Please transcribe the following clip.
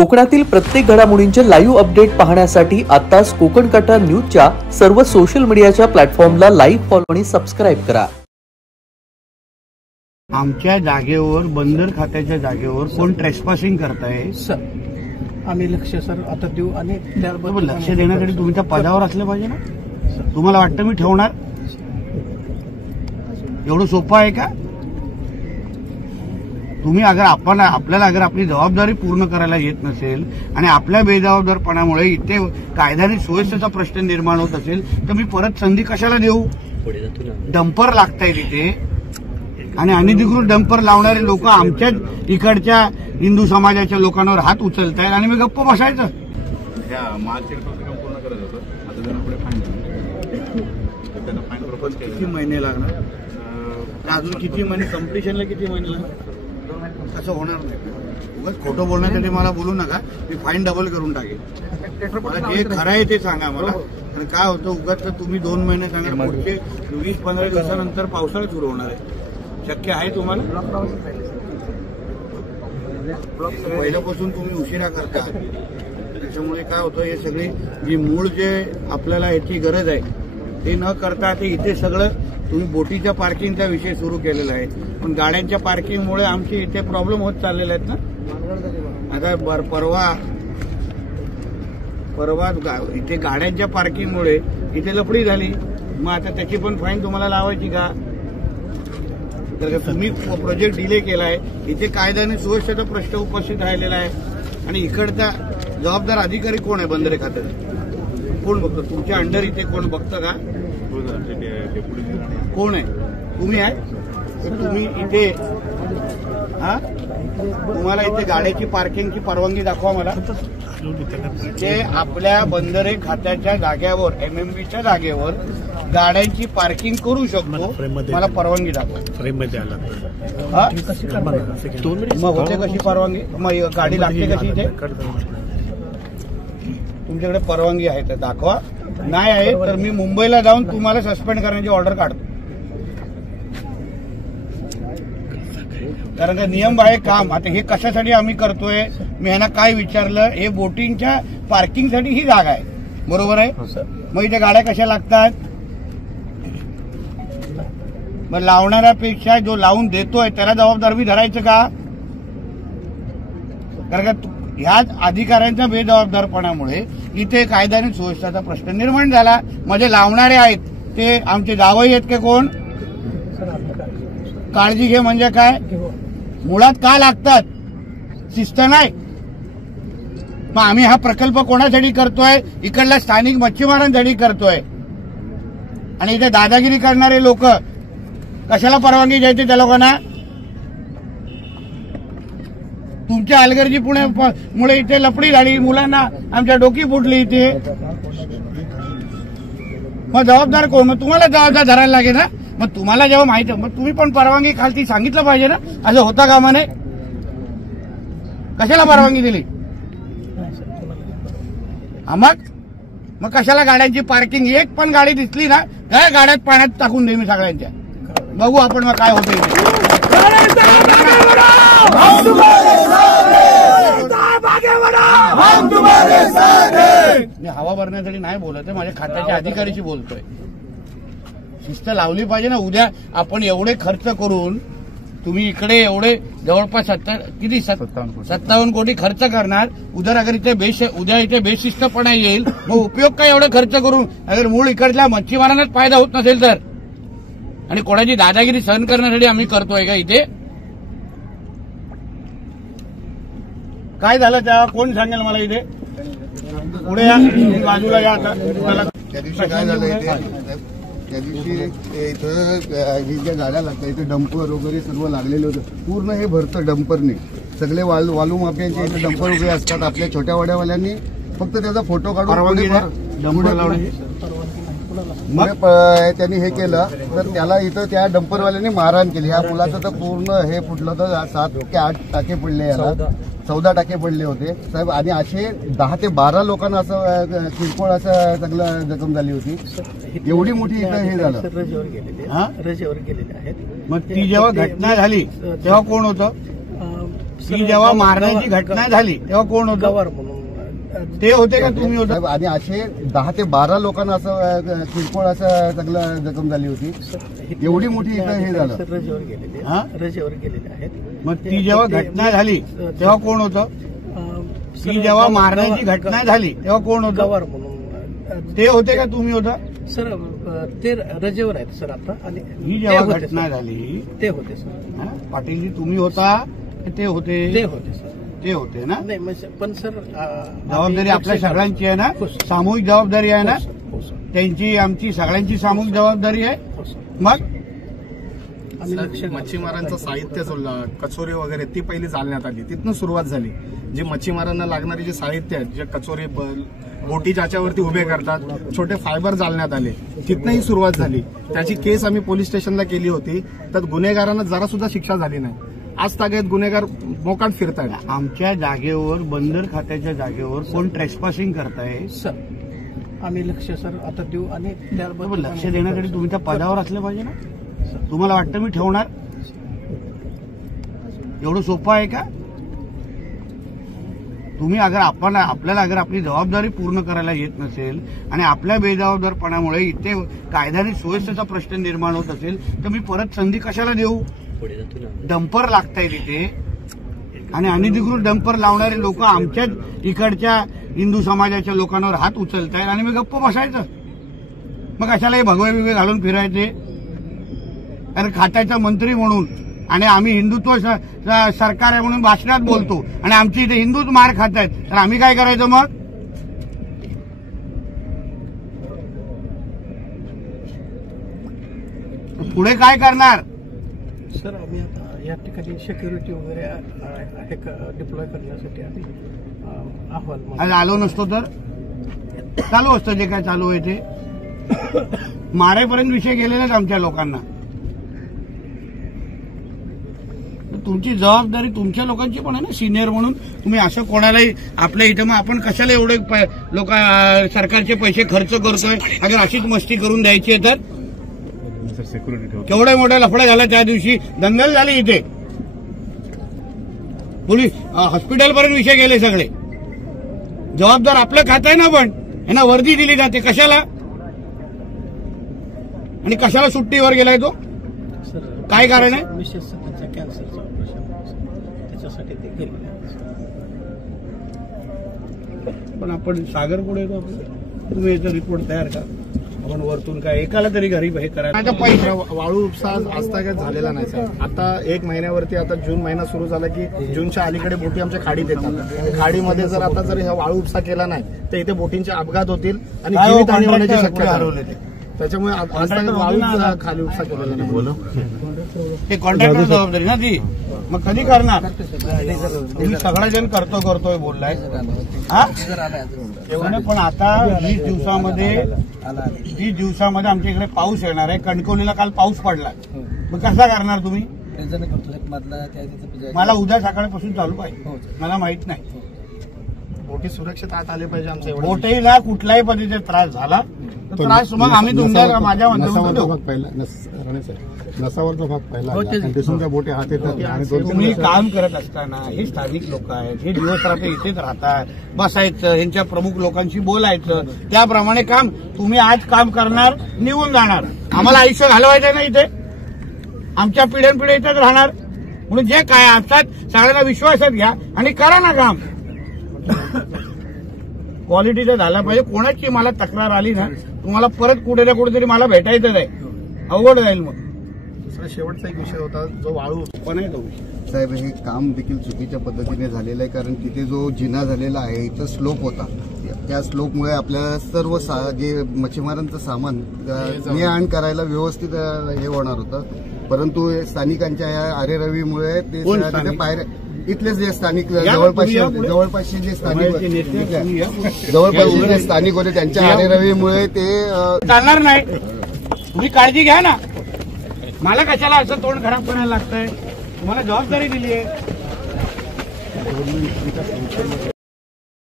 कोकणातील प्रत्येक घडामोडींचे लाईव्ह अपडेट पाहण्यासाठी आताच कोकण कटा न्यूजच्या सर्व सोशल मीडियाच्या प्लॅटफॉर्मला लाईक, फॉलो आणि सबस्क्राईब करा। आमच्या जागेवर बंदर खात्याच्या जागेवर कोण ट्रेसपासिंग करताय सर? आम्ही लक्ष सर आता देऊ आणि लक्ष देण्यासाठी तुम्ही त्या पदावर असले पाहिजे ना। तुम्हाला वाटतं मी ठेवणार? एवढं सोपं आहे का? तुम्ही आपल्याला अगर आपली जबाबदारी पूर्ण करायला येत नसेल आणि आपल्या बेजबाबदारपणामुळे इथे कायद्याने सुव्यवस्थेचा प्रश्न निर्माण होत असेल तर मी परत संधी कशाला देऊ? डंपर लागताय तिथे आणि अनधिकृत डंपर लावणारे लोक आमच्याच इकडच्या हिंदू समाजाच्या लोकांवर हात उचलतायत आणि मी गप्प बसायचं? किती महिने लागणार? अजून किती महिने? कम्प्लिशनला किती महिने लागणार? असं होणार नाही। उगाच खोटं बोलण्यासाठी मला बोलू नका, मी फाईन डबल करून टाकेल। मला जे खरं आहे ते सांगा मला। कारण काय होतं, उगाच तुम्ही 2 महिने सांगा, पुढचे 20-15 दिवसानंतर पावसाळा सुरू होणार आहे। शक्य आहे तुम्हाला? पहिल्यापासून तुम्ही उशिरा करता, त्याच्यामुळे काय होतं, हे सगळे जी मूळ जे आपल्याला याची गरज आहे ते न करता ते इथे सगळं तुम्ही बोटीच्या पार्किंगचा विषय सुरू केलेला आहे, पण गाड्यांच्या पार्किंगमुळे आमचे इथे प्रॉब्लेम होत चाललेले आहेत ना। आता परवा इथे गाड्यांच्या पार्किंगमुळे इथे लफडी झाली, मग आता त्याची पण फाईन तुम्हाला लावायची का? तर तुम्ही प्रोजेक्ट डिले केलाय, इथे कायद्याने सुव्यवस्थेचा प्रश्न उपस्थित राहिलेला आहे आणि इकडचा जबाबदार अधिकारी कोण आहे? बंदरे खात्याचा कोण बघतं? तुमच्या अंडर इथे कोण बघतं का? कोण आहे? तुम्ही आहे? तर तुम्ही इथे तुम्हाला इथे गाड्याची पार्किंगची परवानगी दाखवा मला। इथे आपल्या बंदरे खात्याच्या जागेवर, MMBच्या जागेवर गाड्यांची पार्किंग करू शकतो, मला परवानगी दाखवा। मग होते कशी परवानगी? मग गाडी लागते कशी इथे? तुमच्याकडे परवानगी आहे तर दाखवा, नाही आहे तर मी मुंबईला जाऊन तुम्हाला सस्पेंड करण्याची ऑर्डर काढतो। कारण का नियम आहे काम। आता हे कशासाठी आम्ही करतोय? मी ह्यांना काय विचारलं, हे बोटिंगच्या पार्किंगसाठी ही जागा आहे, बरोबर आहे? मग इथे गाड्या कशा लागतात? मग लावणाऱ्यापेक्षा जो लावून देतोय त्याला जबाबदार बी धरायचं का? कारण का ह्याच अधिकाऱ्यांच्या बेजबाबदारपणामुळे इथे कायद्याने सुव्यवस्थेचा प्रश्न निर्माण झाला। म्हणजे लावणारे आहेत ते आमचे जावई आहेत का कोण? काळजी घे म्हणजे काय? मुळात का लागतात? शिस्त नाही। मग आम्ही हा प्रकल्प कोणासाठी करतोय? इकडल्या स्थानिक मच्छीमारांसाठी करतोय आणि इथे दादागिरी करणारे लोक कशाला परवानगी द्यायची त्या लोकांना? तुमच्या हलगर्जीपणामुळे इथे लफडी झाली, मुलांना आमच्या डोकी फुटली इथे। मग जबाबदार कोण? मग तुम्हाला जबाबदार धरायला लागेल ना। मग तुम्हाला जेव्हा माहिती, मग तुम्ही पण परवानगी खालती सांगितलं पाहिजे ना। असं होता कामा नये। कशाला परवानगी दिली? मग कशाला गाड्यांची पार्किंग? एक पण गाडी दिसली ना काय गाड्यात पाण्यात टाकून दे मी सगळ्यांच्या, बघू आपण मग काय होतं इथे। मी हवा भरण्यासाठी नाही बोलत आहे, माझ्या खात्याच्या अधिकाऱ्याशी बोलतोय। शिस्त लावली पाहिजे ना। उद्या आपण एवढे खर्च करून, तुम्ही इकडे एवढे जवळपास 57 कोटी खर्च करणार, उद्या इथे बेशिस्तपणा येईल, मग उपयोग काय एवढे खर्च करून? अगर मूळ इकडच्या मच्छीमारांनाच फायदा होत नसेल तर, आणि कोणाची दादागिरी सहन करण्यासाठी आम्ही करतोय का इथे? काय झालं तेव्हा कोण सांगेल मला? इथे पुढे या, बाजूला या। आता त्या दिवशी काय झालं इथे? त्या दिवशी इथं ज्या गाड्या लागतात इथे डंपर वगैरे सर्व लागलेलं होतं, पूर्ण हे भरतं डंपरने। सगळे वालू माफियांचे इथे डंपर वगैरे असतात। आपल्या छोट्या वाड्यावाल्यांनी फक्त त्याचा फोटो काढून त्यांनी हे केलं, तर त्याला इथं त्या डंपरवाल्यांनी मारहाण केली। या मुलाचं तर पूर्ण हे फुटलं होतं, 7 की 8 टाके पडले, याला 14 टाके पडले होते साहेब। आणि असे 10 ते 12 लोकांना असं किरकोळ असं चांगलं जखम झाली होती। एवढी मोठी इथं हे झालं। रजेवर गेलेले आहेत। मग ती जेव्हा घटना झाली तेव्हा कोण होतं? ही जेव्हा मारण्याची घटना झाली तेव्हा कोण होतं? गवार म्हणून ते होते का तुम्ही होता? साहेब, आणि असे 10 ते 12 लोकांना असं किरकोळ असं चांगलं जखम झाली होती. एवढी मोठी इथं हे झालं. सर रजेवर गेलेले हा? रजेवर गेलेले आहेत. मग ती जेव्हा घटना झाली तेव्हा कोण होतं? ही जेव्हा मारण्याची घटना झाली तेव्हा कोण होतं? गवार म्हणून ते होते का तुम्ही होता? सर ते रजेवर आहेत सर आता. आणि ही ते जेव्हा होते घटना सर. झाली ते होते सर. हा? पाटीलजी तुम्ही होता की ते होते? ते होते सर. ते होते ना. नाही म्हणजे पण सर जबाबदारी आपल्या सगळ्यांची आहे ना. हो, सर. सामूहिक जबाबदारी आहे ना. हो सर. त्यांची आमची सगळ्यांची सामूहिक जबाबदारी आहे. हो सर. मग आम्ही लक्ष घालतो. मच्छीमारांचं साहित्य कचोरी वगैरे ती पहिली जाळण्यात आली. तिथून सुरुवात झाली. जी मच्छीमारांना लागणारी जे साहित्य आहेत, जे कचोरी बोटी ज्याच्यावरती उभे करतात, छोटे फायबर जाळण्यात आले. तिथनंही सुरुवात झाली. त्याची केस आम्ही पोलीस स्टेशनला केली होती. तर गुन्हेगारांना जरा सुद्धा शिक्षा झाली नाही. आज तागेत गुन्हेगार मोकाट फिरतायत. आमच्या जागेवर बंदर खात्याच्या जागेवर कोण ट्रेसपासिंग करताय? सर आम्ही लक्ष सर आता देऊ. आणि त्याबद्दल लक्ष देण्यासाठी तुम्ही त्या पदावर असले पाहिजे ना. तुम्हाला वाटतं मी ठेवणार? एवढं सोपं आहे का? तुम्ही आपल्याला आपली जबाबदारी पूर्ण करायला येत नसेल आणि आपल्या बेजबाबदारपणामुळे इथे कायद्याने सुव्यवस्थेचा प्रश्न निर्माण होत असेल तर मी परत संधी कशाला देऊ? डंपर लागताय तिथे आणि अनधिकृत डंपर लावणारे लोक आमच्याच इकडच्या हिंदू समाजाच्या लोकांवर हात उचलतायत आणि मी गप्प बसायचं. मग कशाला हे भगवे बिगवे घालून फिरायचे? कारण खात्याचा मंत्री म्हणून आणि आम्ही हिंदुत्व सरकार आहे म्हणून भाषणात बोलतो आणि आमची इथे हिंदूच मार खात आहेत, तर आम्ही काय करायचं मग? पुढे काय करणार? सर आम्ही आता या ठिकाणी सिक्युरिटी वगैरे डिप्लॉय करण्यासाठी आम्ही अहवाल आज आलो नसतो तर चालू असतं जे काय चालू आहे ते. मारेपर्यंत विषय गेलेलाच आमच्या लोकांना. तुमची जबाबदारी तुमच्या लोकांची पण आहे ना, सिनियर म्हणून. तुम्ही असं कोणालाही आपल्या इथं मग आपण कशाला एवढे लोक सरकारचे पैसे खर्च करतोय? अगर अशीच मस्ती करून द्यायची आहे तर केवढ्या मोठ्या लफडा झाला त्या दिवशी. दंगल झाली इथे. पोलीस हॉस्पिटलपर्यंत विषय गेले सगळे. जबाबदार आपलं खातं आहे ना, पण यांना वर्दी दिली जाते कशाला? आणि कशाला सुट्टीवर गेलाय तो? सर काय कारण आहे? मिसेस त्यांचा कॅन्सरचं ऑपरेशन त्याच्यासाठी ते गेलेले आहेत. पण आपण सागर पुढे येतो. आपण तुम्ही याचा रिपोर्ट तयार करा. आपण वरतून काय एकाला तरी घरी हे करायचं. पैसा वाळू उपसा आजतागत झालेला नाही साहेब. आता 1 महिन्यावरती आता जून महिना सुरू झाला की जूनच्या अलीकडे बोटी आमच्या खाडीत येतात. खाडीमध्ये जर आता जर वाळू उपसा केला नाही तर इथे बोटींचे अपघात होतील आणि जीवितहानी होण्याची शक्यता आहे. त्याच्यामुळे आजतागत वाळू खाली उपसा केलेला नाही. ते कॉन्ट्रॅक्टर जबाबदारी ना ती. मग कधी करणार? तुम्ही सगळा जण करतोय बोललाय. पण आता 20 दिवसामध्ये आमच्या इकडे पाऊस येणार आहे. कणकवलीला काल पाऊस पडला. मग कसा करणार तुम्ही? मला उद्या सकाळपासून चालू पाहिजे. मला माहित नाही. बोटी सुरक्षित आत आले पाहिजे आमचं एवढं. बोटीला कुठल्याही पद्धतीचा त्रास झाला तर त्रास मग आम्ही तुमच्या माझ्या नसावरचा भाग पहिला बोटी हात येतात. तुम्ही काम करत असताना हे स्थानिक लोक आहेत, हे दिवस रात्र इथेच राहतात. बसायचं, यांच्या प्रमुख लोकांशी बोलायचं, त्याप्रमाणे काम. तुम्ही आज काम करणार, निघून जाणार. आम्हाला आयुष्य घालवायचं ना इथे. आमच्या पिढ्यानपिढ्या इथेच राहणार. म्हणून जे काय असतात सगळ्यांना विश्वासात घ्या आणि करा ना काम. क्वालिटीचं झालं पाहिजे. कोणाची मला तक्रार आली ना, तुम्हाला परत कुठे ना कुठेतरी मला भेटायचं आहे. अवघड जाईल. मग दुसरा शेवटचा एक विषय होता जो वाळू पण आहे तो साहेब, हे काम देखील चुकीच्या पद्धतीने झालेलं आहे. कारण तिथे जो जिना झालेला आहे इथं स्लोप होता. त्या स्लोपमुळे आपल्याला सर्व जे मच्छीमारांचं सामान ने आण करायला व्यवस्थित हे होणार होतं. परंतु स्थानिकांच्या या आरेरवीमुळे ते तिथे पायऱ्या इथलेच जे स्थानिक जवळपासचे जे स्थानिक होते त्यांच्या आरेरवीमुळे ते चालणार नाही. तुम्ही काळजी घ्या ना. मला कशाला असं तोंड खराब करायला लागतंय? तुम्हाला जबाबदारी दिली आहे.